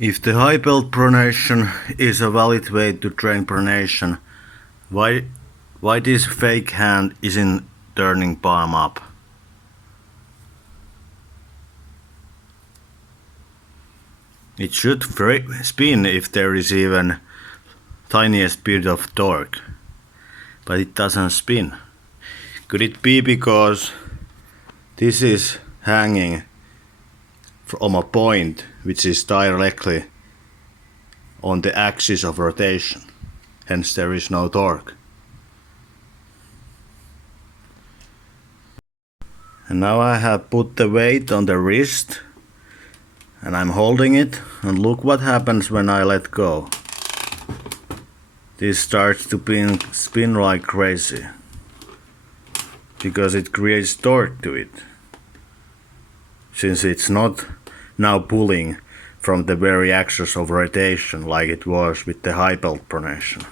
If the high belt pronation is a valid way to train pronation, why this fake hand isn't turning palm up? It should spin if there is even tiniest bit of torque, but it doesn't spin. Could it be because this is hanging from a point which is directly on the axis of rotation, hence there is no torque. And now I have put the weight on the wrist and I'm holding it, and look what happens when I let go. This starts to spin like crazy because it creates torque to it, since it's not now pulling from the very axis of rotation like it was with the high belt pronation.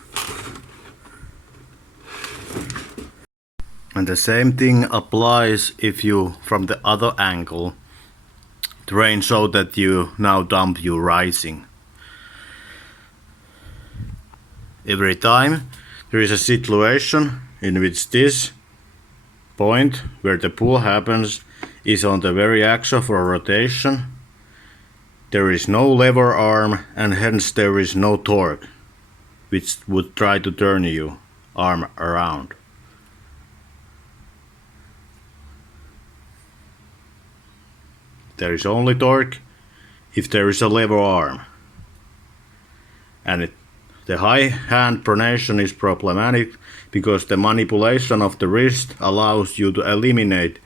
And the same thing applies if you, from the other angle, train so that you now dump your rising. Every time there is a situation in which this point where the pull happens is on the very axis of rotation, there is no lever arm and hence there is no torque which would try to turn your arm around. There is only torque if there is a lever arm. And the high hand pronation is problematic because the manipulation of the wrist allows you to eliminate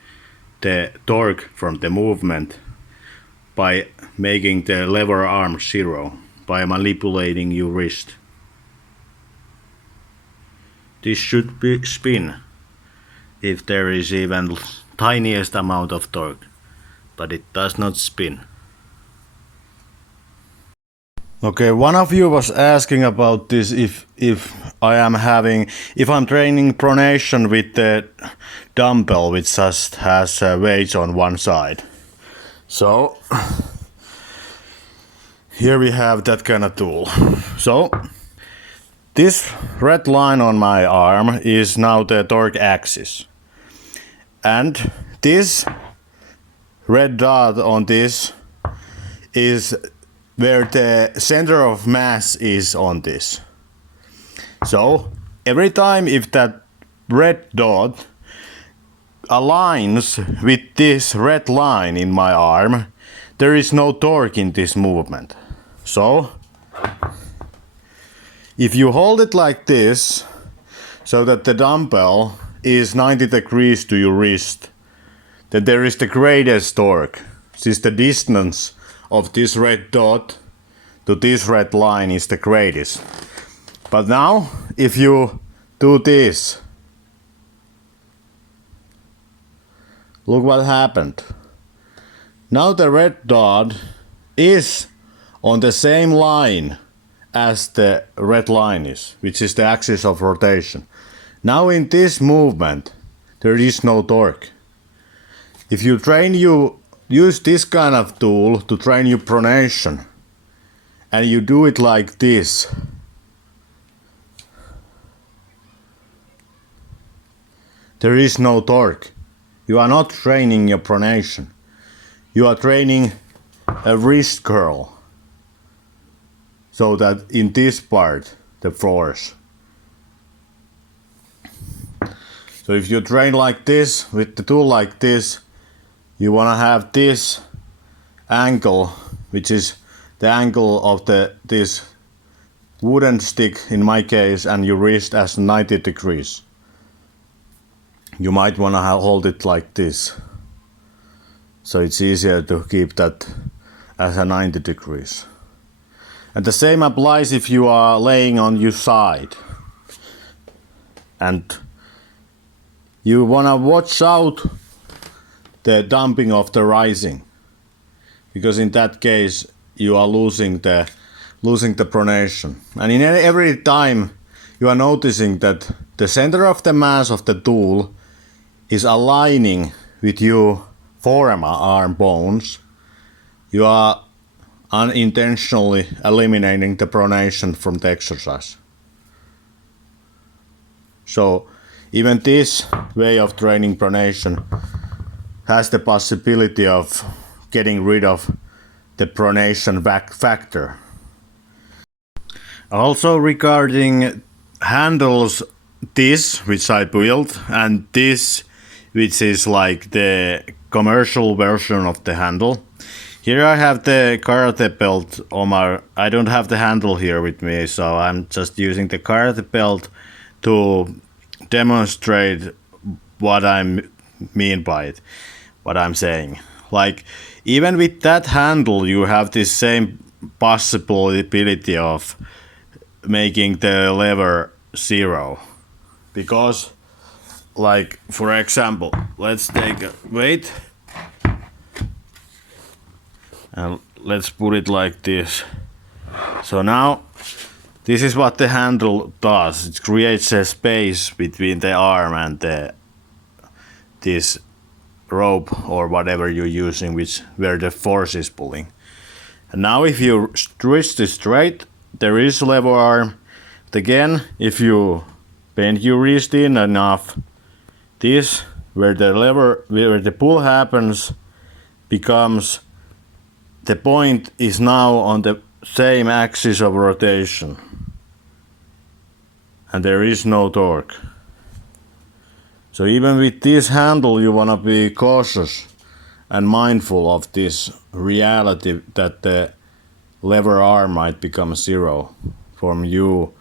the torque from the movement by making the lever arm zero, by manipulating your wrist. This should be spin if there is even tiniest amount of torque, but it does not spin. Okay, one of you was asking about this, if I'm training pronation with the dumbbell which just has weights on one side. So here we have that kind of tool. So this red line on my arm is now the torque axis, and this red dot on this is where the center of mass is on this. So every time if that red dot aligns with this red line in my arm, there is no torque in this movement. So if you hold it like this, so that the dumbbell is 90 degrees to your wrist, then there is the greatest torque, since the distance of this red dot to this red line is the greatest. But now if you do this, look what happened. Now the red dot is on the same line as the red line is, which is the axis of rotation. Now in this movement there is no torque. If you use this kind of tool to train your pronation, and you do it like this, there is no torque. You are not training your pronation. You are training a wrist curl, so that in this part the force. So if you train like this with the tool like this, you want to have this angle, which is the angle of this wooden stick in my case, and your wrist as 90 degrees. You might want to hold it like this, so it's easier to keep that as a 90 degrees. And the same applies if you are laying on your side. And you want to watch out the dumping of the rising, because in that case you are losing the pronation. And in every time you are noticing that the center of the mass of the tool is aligning with your forearm bones, you are unintentionally eliminating the pronation from the exercise. So even this way of training pronation has the possibility of getting rid of the pronation factor. Also regarding handles, this which I built and this which is like the commercial version of the handle. Here I have the karate belt on my, I don't have the handle here with me, so I'm just using the karate belt to demonstrate what I mean by it, what I'm saying. Like even with that handle you have this same possibility of making the lever 0, because like for example, let's take a weight and let's put it like this. So now this is what the handle does. It creates a space between the arm and this rope or whatever you're using, where the force is pulling. And now if you twist it straight, there is lever arm. But again, if you bend your wrist in enough, this where the pull happens becomes, the point is now on the same axis of rotation and there is no torque. So even with this handle you wanna be cautious and mindful of this reality that the lever arm might become 0 from you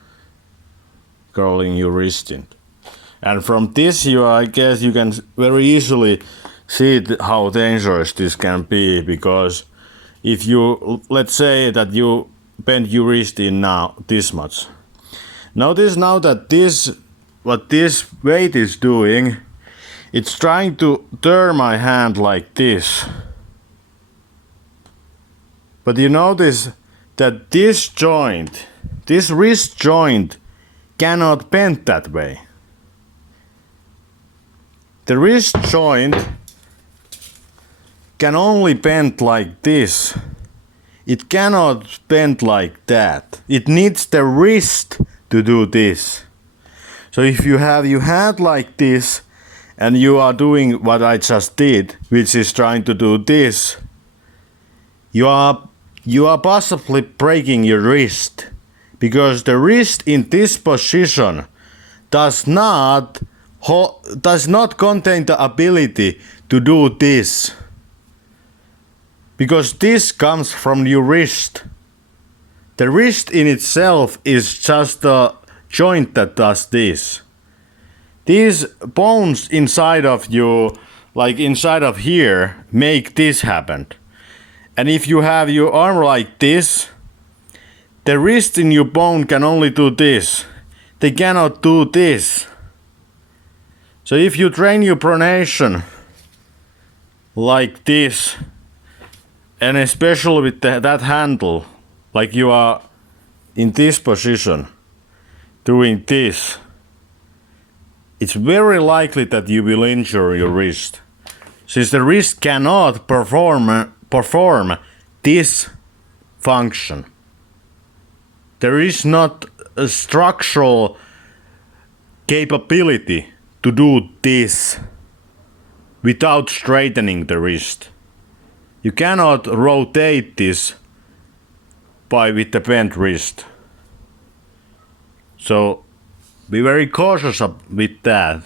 curling your wrist in. And from this I guess you can very easily see how dangerous this can be, because if you, let's say that you bend your wrist in now this much. Notice now that what this weight is doing, it's trying to turn my hand like this. But you notice that this joint, this wrist joint, cannot bend that way. The wrist joint can only bend like this. It cannot bend like that. It needs the wrist to do this. So if you have your hand like this and you are doing what I just did, which is trying to do this, you are possibly breaking your wrist, because the wrist in this position does not contain the ability to do this, because this comes from your wrist. The wrist in itself is just a joint that does this. These bones inside of you, like inside of here, make this happen. And if you have your arm like this, the wrist in your bone can only do this. They cannot do this. So if you train your pronation like this, and especially with that handle, like you are in this position doing this, it's very likely that you will injure your wrist, since the wrist cannot perform this function. There is not a structural capability to do this without straightening the wrist. You cannot rotate this with the bent wrist. So be very cautious with that.